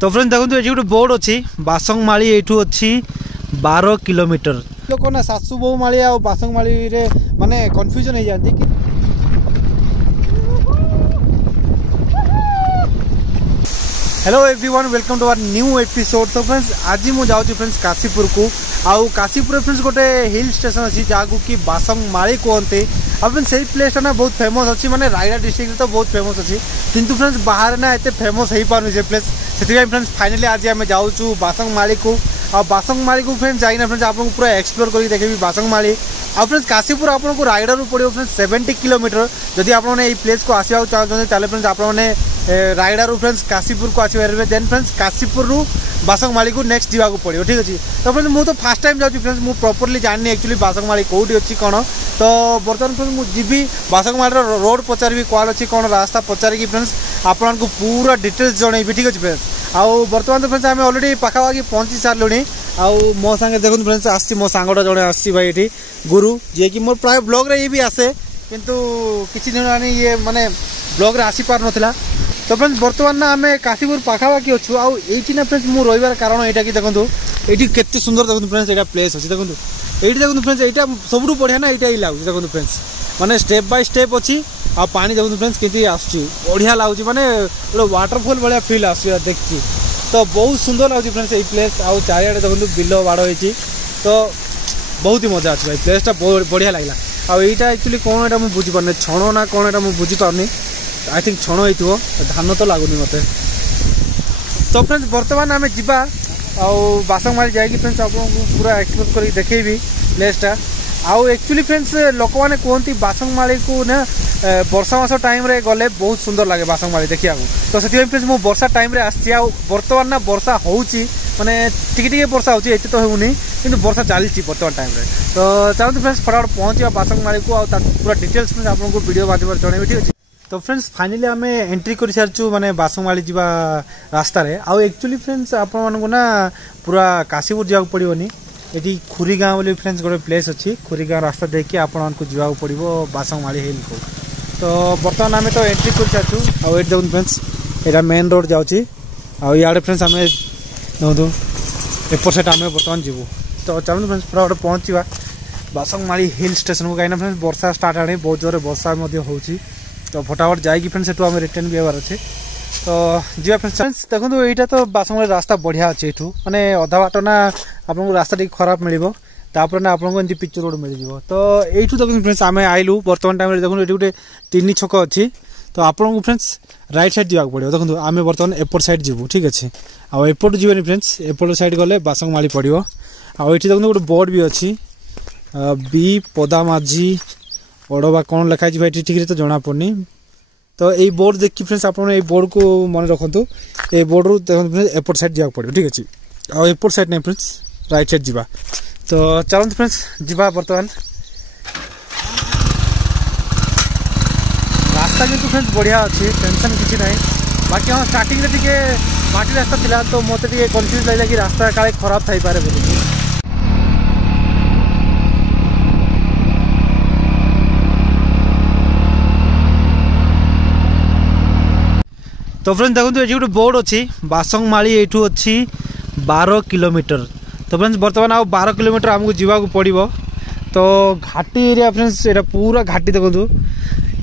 तो फ्रेंड्स देखो ये गोटे बोर्ड अच्छी बासंगमाली एठू अच्छी 12 किलोमीटर लोक ना सासु बहु माली आ बासंगमाली रे माने कंफ्यूजन हो जाती कि hello everyone welcome to our new episode. तो फ्रेंड्स आज मुझे जाऊँ फ्रेंड्स काशीपुर को आउ काशीपुर फ्रेंड्स गोटे हिल स्टेशन अच्छी जहाँ कि बासंगमाली कहते अब फ्रेंड्स से प्लेसटा ना बहुत फेमस अच्छी माने रायगड़ा डिस्ट्रिक्ट तो बहुत फेमस अच्छी किंतु फ्रेंड्स बाहर ना एत फेमस हो पारे से प्लेस से फ्रेंड्स फाइनली आज आम जाऊँ बासंगमाली को आ बासंगमाली को फ्रेंड्स जाइना फ्रेंड्स आपको पूरा एक्सप्लोर करके देखेबी बासंगमाली आ फ्रेंड्स काशीपुर आपको रायगड़ा पड़ो फ्रेंड्स 70 किलोमीटर जदि आपने ये प्लेस को आसवा चाहते फ्रेंड्स आपने रायगड़ा फ्रेंड्स काशीपुर को आसपारे देन फ्रेंड्स काशीपुर बासंगमाली को नेक्स्ट जावाक पड़ो ठीक अच्छे। तो फ्रेंड्स मुझे तो फास्ट टाइम जाऊँ फ्रेंड्स मुझे प्रॉपर्ली जानी एक्चुअली बासंगमाली कौटी अच्छी कौन तो बर्तमान फ्रेंड्स मुझे जी बासंगमाली रोड पचारि कौन अच्छी कौन रास्ता पचारिकी फ्रेंड्स आपको पूरा डिटेल्स जनइबी ठीक अच्छे फ्रेंड्स। आउ बर्तमान तो फ्रेंड्स आम अलरेडी पाखापाखि पहुँची सारे आउ मो सांगे देखो फ्रेंड्स आसी मो सांगटा जड़े आसी भाई ये गुरु जी कि मोर प्राय ब्लॉग रे ये भी आसे किंतु किसी दिन आनी ये माने ब्लॉग रे आसी पार नथिला। तो फ्रेंड्स बर्तमान ना आम काशीपुर पाखापाखि अच्छु आउ एठी ना फ्रेंड्स मु रहिबार कारण एटा कि देखंतु एठी केते सुंदर देखंतु फ्रेंड्स एटा प्लेस अछि देखंतु एठी देखंतु फ्रेंड्स एटा सबुठु बढ़िया ना एटा ही लागु देखंतु फ्रेंड्स माने स्टेप बाय स्टेप अछि आ पानी देखंतु फ्रेंड्स केते आसुची बढ़िया लागु माने गोटे वाटरफॉल भाया फील आसुची देखछि तो बहुत सुंदर लगे फ्रेंड्स ये प्लेस आउ चारिआडे देखो बिल बाड़ होती तो बहुत ही मजा अच्छे भाई प्लेसटा बढ़िया लगला। आउ यहाँ एक्चुअली कौन एटा मुझे बुझीपारे छण ना कौन एटा मुझे बुझीपारनी आई थिंक छण हो धान तो लगुनि मत। तो फ्रेंड्स बर्तमान आम जा बासंगमाली जाकि फ्रेंड्स आपको पूरा एक्सप्लोर कर देखेबी प्लेसटा आउ एक्चुअली फ्रेंड्स लोक मैंने कहते बासंगमाली को ना वर्षा मास टाइम रे गले बहुत सुंदर लगे बासंगमाली देखिया तो से फ्रेंड्स मु वर्षा टाइम रे आसी बर्तमान ना वर्षा होची माने टिके वर्षा होची एते तो होउनी किंतु वर्षा चलती बर्तमान टाइम रे। तो चाहते फ्रेंड्स फटाफट पहुँचा बासंगमाली को पूरा डिटेल्स फ्रेंड्स आपको वीडियो माध्यम जनइबी ठीक अच्छे। तो फ्रेंड्स फाइनली आम एंट्री कर सारी माने बासंगमाली जा रास्तार आउ एक्चुअली फ्रेंड्स आपको ना पूरा काशीपुर जावाक पड़ोनी ये खुरी गाँव बोली फ्रेंड्स गोटे प्लेस अच्छी खुरी गाँव रास्ता देखिए आपको जावाक पड़ो बासंगमाली हिल को। तो बर्तमान आम तो एंट्री कर सारी आउ देखो फ्रेंड्स यहाँ मेन रोड जाऊँगी आड़े फ्रेंड्स आम देखो एपर साइड आम बर्तमान जीवु। तो चलते फ्रेंड्स पूरा गोटे पहुँचा बासंगमाली हिल स्टेशन को कहीं फ्रेंड्स वर्षा स्टार्ट आने बहुत जोर वर्षा होची तो फटाफट जाइए फ्रेंड्स सेठू आम रिटर्न भी हबार अच्छे। तो जी फ्रेंड्स देखो यहाँ तो बासंगमाली रास्ता बढ़िया अच्छे ये माने अधा बाट ना आपको रास्ता टी खराब मिल तापर ना आपको एमती पिच रोड मिल जाव। तो यू देखो फ्रेंड्स आम आइलु बर्तमान टाइम देखो ये गोटे 3 छक अच्छी तो आपको फ्रेंड्स राइट साइड जावाक पड़ो देखो आम बर्तमान एपट साइड जीवु ठीक अच्छे आउ एपट जीवन फ्रेंड्स एपट साइड गले बासंगमाली पड़ो आउ ये देखो गोटे बोर्ड भी अच्छी बी पदामाझी ओडवा कौन लिखाई भाई ठीक तो जना पड़नी। तो ये बोर्ड देखिए फ्रेंड्स आप बोर्ड को मन रखु ये बोर्ड रू देखो एपट साइड जावाक पड़ो ठीक अच्छे आउ एपट साइड नहीं फ्रेंड्स राइट साइड जावा। तो चलते फ्रेंड्स जा बर्तमान रास्ता किंतु फ्रेंड्स बढ़िया अच्छी टेंशन किसी ना बाकी हाँ स्टार्टिंग रे टिके माटी रास्ता थिला तो मत टिके कंफ्यूज लगे कि रास्ता काले खराब थाई पारे बोली। तो फ्रेंड्स देखो ये गोटे बोर्ड अच्छी बासंगमाली एठू अच्छी 12 किलोमीटर। तो फ्रेंड्स बर्तमान आउ 12 किलोमीटर आमको जावाक पड़ो तो घाटी एरिया फ्रेंड्स ये पूरा घाटी देखो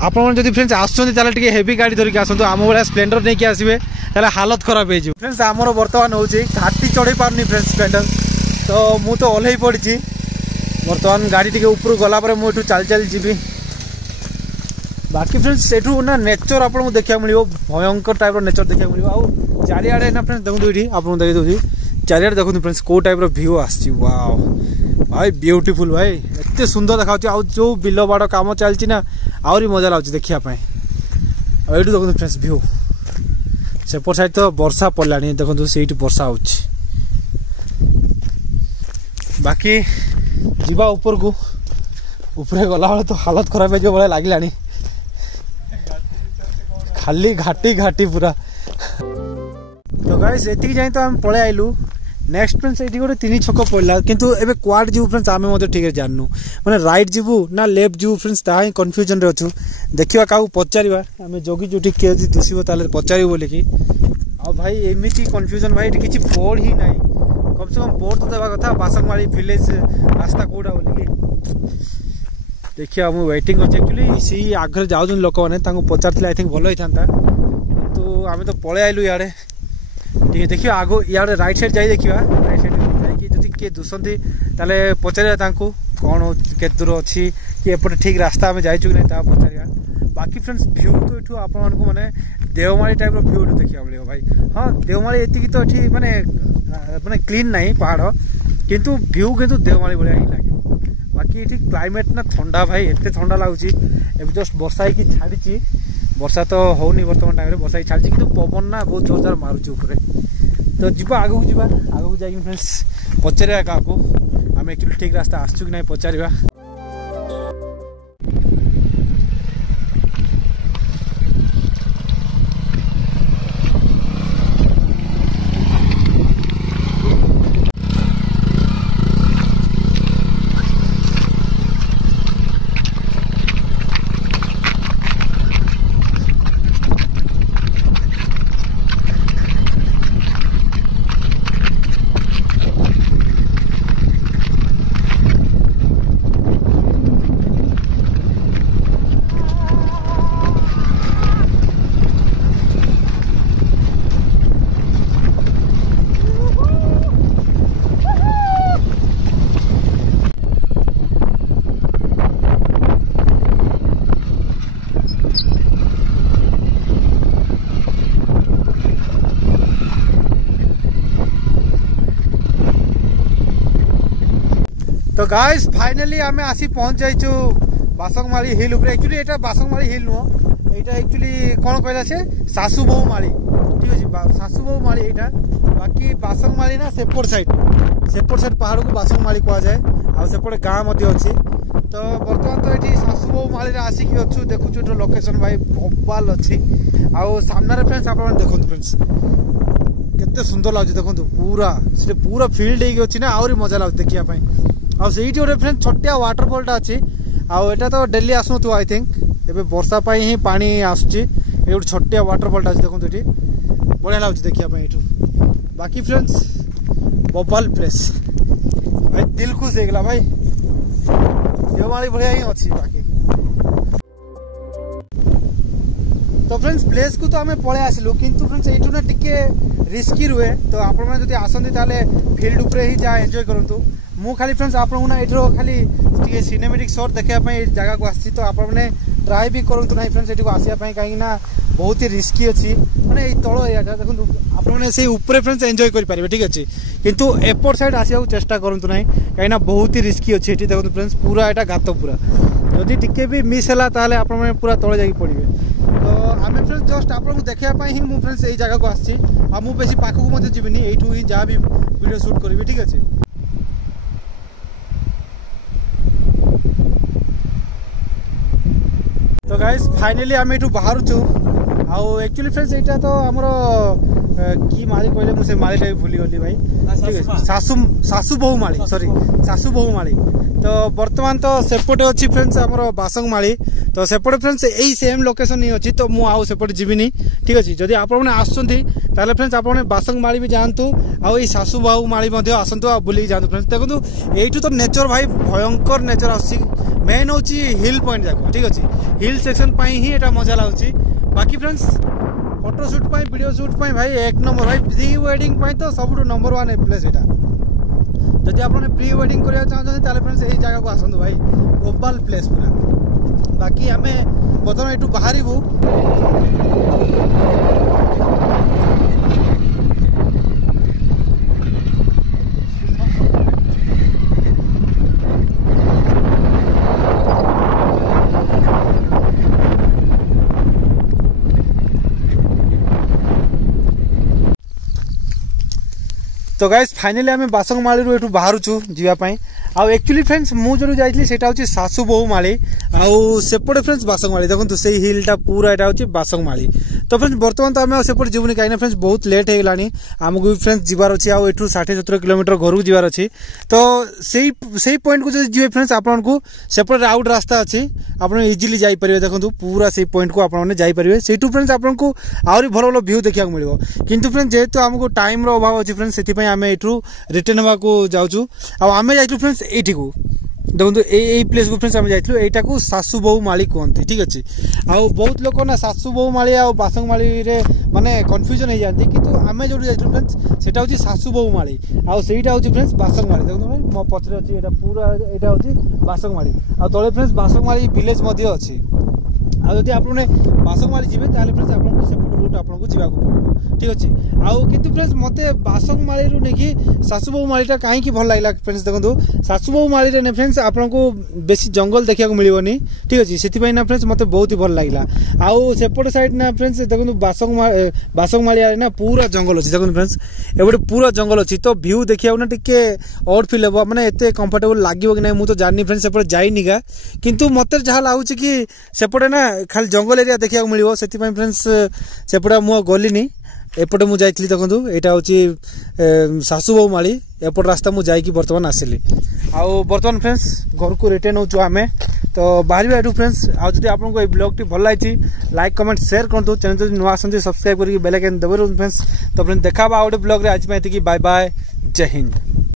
आप फ्रेंड्स आसुँच हेवी गाड़ी धरिक आसतु आम भाया स्प्लेंडर नहीं आसवे हालत खराब हो फ्रेंड्स आमर बर्तमान हो घाटी चढ़ई पारनी फ्रेंड्स स्प्लेंडर तो मुझे तो ओह्ल पड़ी बर्तमान गाड़ी टी ऊपर गलापर मुझे चल चल जी बाकी फ्रेंड्स सेठू ना नेचर आपको देखा मिलो भयंकर टाइप नेचर देखा मिलो आउ चारिआडे ना फ्रेंड्स देखो ये आपको देखी दूसरी चारिआडे देखो फ्रेंड्स को टाइप व्यू आसी वाओ भाई ब्यूटीफुल भाई एत सुंदर देखा आउ जो बिल बाड़ कम चलती ना आहरी मजा लगे देखापी ये देखो फ्रेंड्स व्यू सेपट साइड तो वर्षा पड़ा देखो से वर्षा हो बाकी जीवा ऊपर को ऊपर गला तो हालत खराब हो भाई लगे खाली घाटी घाटी पूरा। तो गाइस एतिक जाए तो आम पळे आइलु नेक्स्ट फ्रेंड्स ये गोटे 3 छक पड़ा किंतु एबे क्वाड जीवु फ्रेंड्स आमे मते ठीक जाननु माने राइट जीवु ना लेफ्ट जीवु फ्रेंड्स ता ही कंफ्यूजन रे अछु देखिवा काउ पचारिबा आमे जोगी जोटी के दिसिबो ताले पचारिबो बोली कि आ भाई एमती कन्फ्यूजन भाई किसी बोर्ड ही ना कम से कम बोर्ड तो देवा कथा बासकमाली विलेज रास्ता कौटा बोलिकी देखिए मुझे वेटिंग अच्छे एक्चुअली सी आगे जाऊँ लोक मैंने पचार आई थिंक भल होता तो आम तो पलि आइलु इे ठीक है देखिए आग इे रईट साइड जाई देखा रईट साइड जाकि किए दुसंती ताले पचार कौन के दूर अच्छी कि एपटे ठीक रास्ता आम जाइचु कि नहीं पचार बाकी फ्रेंड्स व्यू तो ये आप मैंने देवमाली टाइप व्यू देखा मिले भाई हाँ देवमाली ये तो ये माने माने क्लीन नहीं पहाड़ किंतु व्यू किंतु देवमाली भाया ही लगे बाकी ये क्लाइमेट ना ठंडा भाई एत ठंडा लगुच जस्ट वर्षा ही छाड़ी वर्षा तो होनी बर्तमान टाइम वर्षा ही छाड़ी कि पवन ना बहुत जोर जोर मारुच ऊपर तो जी आगू जी आगू जा फ्रेंड्स पचार क्या आम एक्चुअली ठीक रास्ता आसचु कि नहीं पचार तो गाइस फाइनली आमे आसी पहुंच जाइछु बासकमाली हिल ऊपर एक्चुअली एटा बासकमाली हिल नुह एटा एक्चुअली कौन कहला से सासुबहू माली ठीक अछि सासुबहू माली एटा बाकी बासकमाली ना सेपट साइड पहाड़ को बासकमाली कहा जाए आ सेपटे गाँ मध्य अछि तो बर्तमान तो ये सासुबहू माली रे आसी कि अछु देखुछु एटा लोकेशन भाई बबाल अछि आ सामने रे फ्रेंड्स आपण देखंतु फ्रेंड्स केते सुंदर लागछ देखंतु पूरा फील्ड हेगी अछि ना आउरी मजा लागछ देखिया पई आ से गोटे फ्रेंड छोटिया वाटरफॉल अच्छी आटा तो डेली आसुन आई थिंक एबे वर्षा पाई ही पानी आसुची ये गोटे छोटिया वाटरफॉल अच्छी देखो ये बढ़िया लगुच देखा ये बाकी फ्रेंड्स बबाल प्लेस भाई दिल खुश हो गला भाई देवमाली बढ़िया ही अच्छी बाकी तो फ्रेंड्स प्लेस को तो आम पलि आसलु किंतु फ्रेंड्स ये ना टिके रिस्की रुए तो आप आसती फील्ड उपरे ही जा एंजॉय करंतु मु खाली फ्रेंड्स आपको ना ये खाली टे सिनेमेटिक शॉट देखापी जगह को आसी तो आपने ट्राए भी करूँ ना फ्रेंड्स ये आसापी कहीं बहुत ही रिस्की अच्छी मैंने तल एरिया देखो आपने से ऊपर फ्रेंड्स एंजॉय करेंगे ठीक अच्छे किंतु एपट साइड आसा चेष्टा करूँ ना कहीं बहुत ही रिस्की अच्छी ये देखो फ्रेंड्स पूरा यहाँ घात पूरा जदि टिके भी मिस है ताले आप पूरा तले जाकि पड़े तो आम फ्रेंड्स जस्ट आपको देखापी ही मुझे फ्रेंड्स यही जगह को आसी बेसी पाखक जीवनी यू ही जहाँ भी वीडियो शूट करी ठीक अच्छे तो गाइस फाइनली आम ये बाहर आउ एक्चुअली फ्रेंड्स यहाँ तो आमर कि माली कहले मुझे मालीटा भी भूली गली भाई ठीक है सासुबहू माली सॉरी सासुबहू माली तो बर्तमान तो सेपटे अच्छी फ्रेंड्स आमर बासकमाली तो सेपटे फ्रेंड्स यही सेम लोकेशन ही अच्छी तो मुझे सेपटे जीविनी ठीक अच्छे जदि आपने आसुँच फ्रेंड्स आपने बासकमाली भी जातु आई सासुबहू माली आसतु आ बुलिक जातु फ्रेंड्स देखो यू तो नेचर भाई भयंकर नेचर आस मेन हूँ हिल पॉइंट जाक ठीक अच्छे हिल सेक्शन ही यहाँ मजा लगुच बाकी friends photo shoot video shoot भाई एक नंबर भाई प्री वेडिंग तो सब नंबर 1 प्लेस यहाँ जदि आप प्री वेडिंग करने चाहते फ्रेंड्स यही जगह को आसतु भाई ओवल प्लेस पूरा बाकी आम बर्तमान यू बाहरबू तो गाइस फाइनली आम बासकमाली रू बाहर जावाई आउ एक्चुअली फ्रेंड्स मुझे जाइए सेटा हूँ सासुबहू माली आउ सेपटे फ्रेंड्स बासकमाली देखो से हिलटा पूरा यहाँ हूँ बासकमाली तो फ्रेंड्स बर्तमान तो आम सेपटे जीवन कहीं फ्रेंड्स बहुत लेट हो गलानी आमको फ्रेंड्स जीवार अच्छी आउ 60-70 किलोमीटर घर को जीवार अच्छी तो से पॉइंट को जो जी फ्रेंड्स आपको सेपटे आउट रास्ता अच्छी आप इजिली जापर देखो पूरा से पॉइंट को आपरे से फ्रेंड्स आपको आहरी भल भल व्यू देखा मिले किंतु फ्रेंड्स जेहेतु आमको टाइम अभाव अच्छी फ्रेंड्स से आम यू रिटर्न होगा जाऊँ आम जाइए फ्रेंड्स ये को देखो ये प्लेस को फ्रेंड्स आम जाइलु एटा को सासु बहु माली कहते ठीक अच्छे आउ बहुत लोग ना सासु बहु माली आ बासंग माली रे माने कन्फ्यूजन हो जाती किंतु आम जो जाइलु फ्रेंड्स सेटा होची सासु बहु माली आउ सेटा होची फ्रेंड्स बासंग माली देखो मो पछरे अछि एटा पूरा एटा होची बासंग माली आ तळे फ्रेंड्स बासंग माली विलेज मध्ये अछि आ जदि आपने बासंग माली जिबे ताले फ्रेंड्स आपन सेपट रूट आपन को जीवा को पड़ो ठीक अच्छे आउ किंतु फ्रेंड्स मते बासंग माली रु नेकी सासु बहु मालीटा काहे की भल लागला फ्रेंड्स देखो सासु बहु माली रे ने फ्रेंड्स आपको बेसी जंगल देखा मिलबनी ठीक अच्छे से ना फ्रेंड्स मते बहुत ही भल लागला आउ सेपट साइड ना फ्रेंड्स देखो बासंग माली ना पूरा जंगल अच्छी देखो फ्रेंड्स एबडे पूरा जंगल अच्छी तो व्यू देखिया ना टिके ऑड फील हे माने एते कंफर्टेबल लागिवो कि नै मु तो जानि फ्रेंड्स सेपट जाइनी का किंतु मते जहा लागुची कि सेपटे ना खाली जंगल एरिया देखा मिलबो सेति पय फ्रेंड्स सेपटा मु गलिनी एपटे मुझे जाइली देखो यहाँ हूँ सासु बहु माली एपट रास्ता मुझे जाइकी बर्तमान आसिली आउ बर्तमान फ्रेंड्स घर को रिटर्न होचु आमे तो बाहर एठू फ्रेंड्स आउ जदि आपको ये ब्लॉग टी भल लगी लाइक कमेंट शेयर करतु चैनल जब नुआ आसती सब्सक्राइब करके बेल आइकन दबाइ फ्रेंड्स तो फ्रेंड्स देखा गोटे ब्लॉग रे आज बाय बाय जय हिंद।